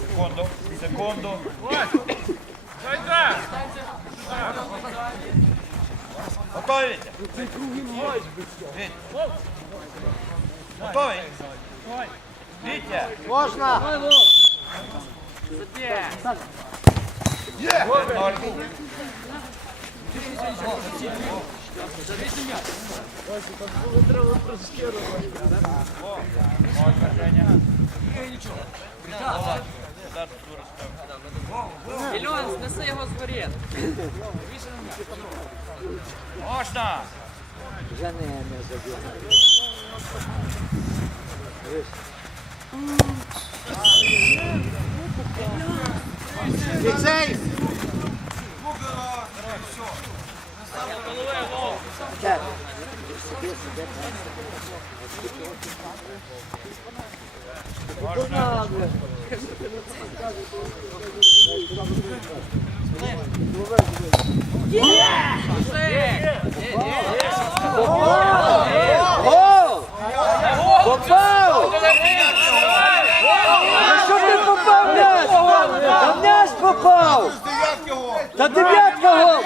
Секунду, секунду. Готові? Готові? Вітя? Можна! Є! Мільйон, знеси його з воріт. Можна! Вже не, не забігає. Ліцей! Так. Гол! Попав! Та що ти попав м'яч? Та м'яч попав! Та дев'ятка гол!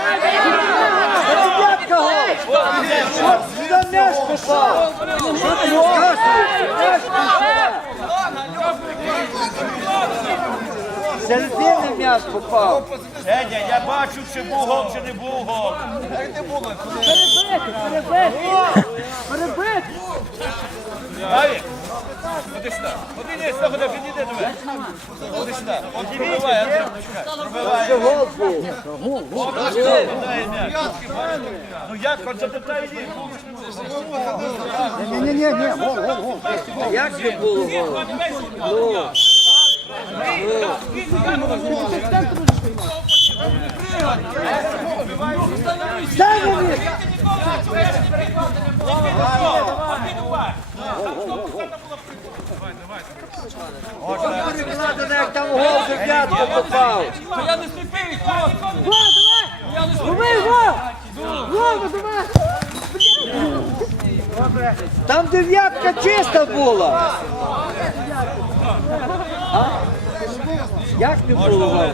Та дев'ятка гол! Що за м'яч попав? Що ти розказуєш? М'яч попав! Середини м'яч попав! Женя, я бачу, чи був гол, чи не був гол. Даві, ходи сюди. Ходи не сюди, ходи, підійди до мене. Ходи сюди. От пробивай, Андрій, чекай. Пробивай. Це гол був! Дай м'яч. Ну як, от запитай їх. Ні-ні-ні, гол, гол, гол! Як це було гол? Ну, Ставимо! Перекладено, як там гол дев'ятку попав. Я не сліпий, хлопці. Там дев'ятка чиста була. А? Як не було? гол?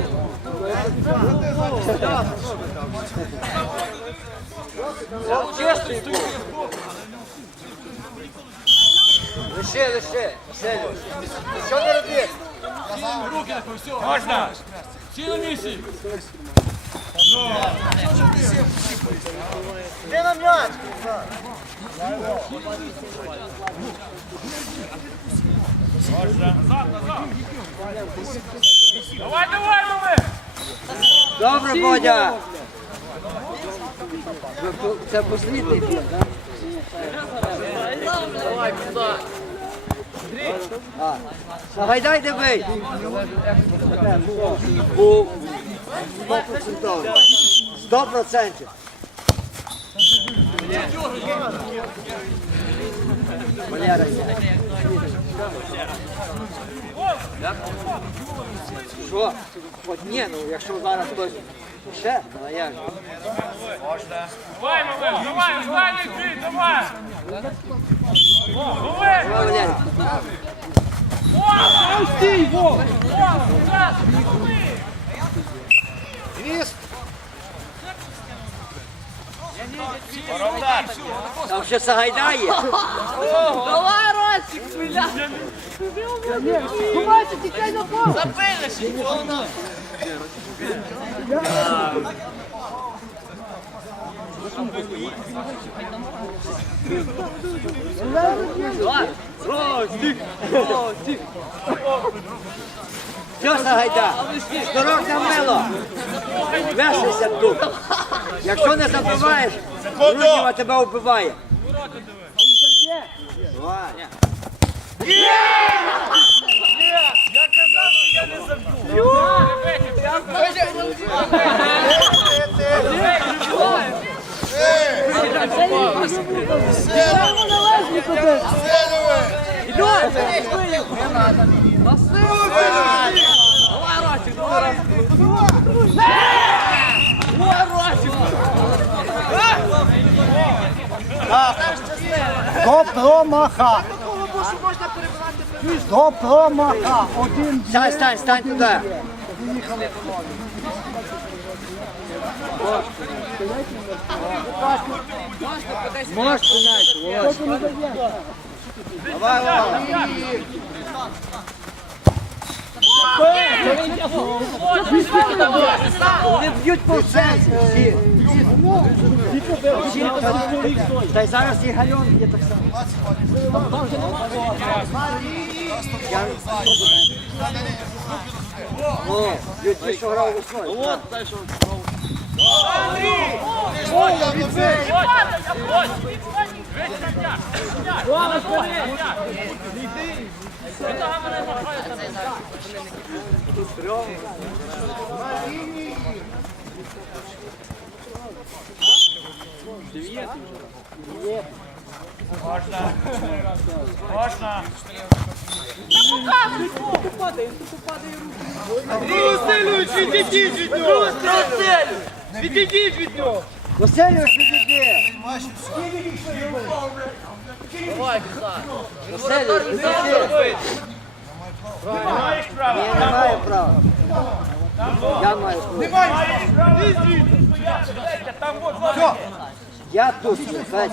Лише, лише, лише. Що не робиш? Можна? Всі на місці. Ти на м'яч. Давай, давай, давай. Добре, Бодя. Це послідний бій, так? Давай, куди? А, Сагайдай де бий. Був. Стопроцентово. Сто процентів. Валера. Що? От ні, ну якщо зараз хтось ще, ну а як? Можна. Давай, Мамел, давай, давай! О, давай! Давай, Валерій. Стій, Вов! Воротар. Там ще Сагайдай є. Давай, Ростик, бля. Воно. Що Сагайда? Дорожня мило. Вешайся тут. Якщо не забиваєш, Рудніва тебе вбиває. Давай. Я казав, що я не забув. Давай, Ростик, давай, Ростик. Давай, Ростик. До промаха. До промаха. Один. Стань, стань, стань туди. Можеш спинати, Володь. Давай, Володь. Вони б'ють по всі. Та й зараз і гальон є так само. Я- б'ють ті, що грав весною. От, так що. Можна. Васильович, Васильович, відійди. Маєш право. Не маю права. Я маю. Я тут, Федь.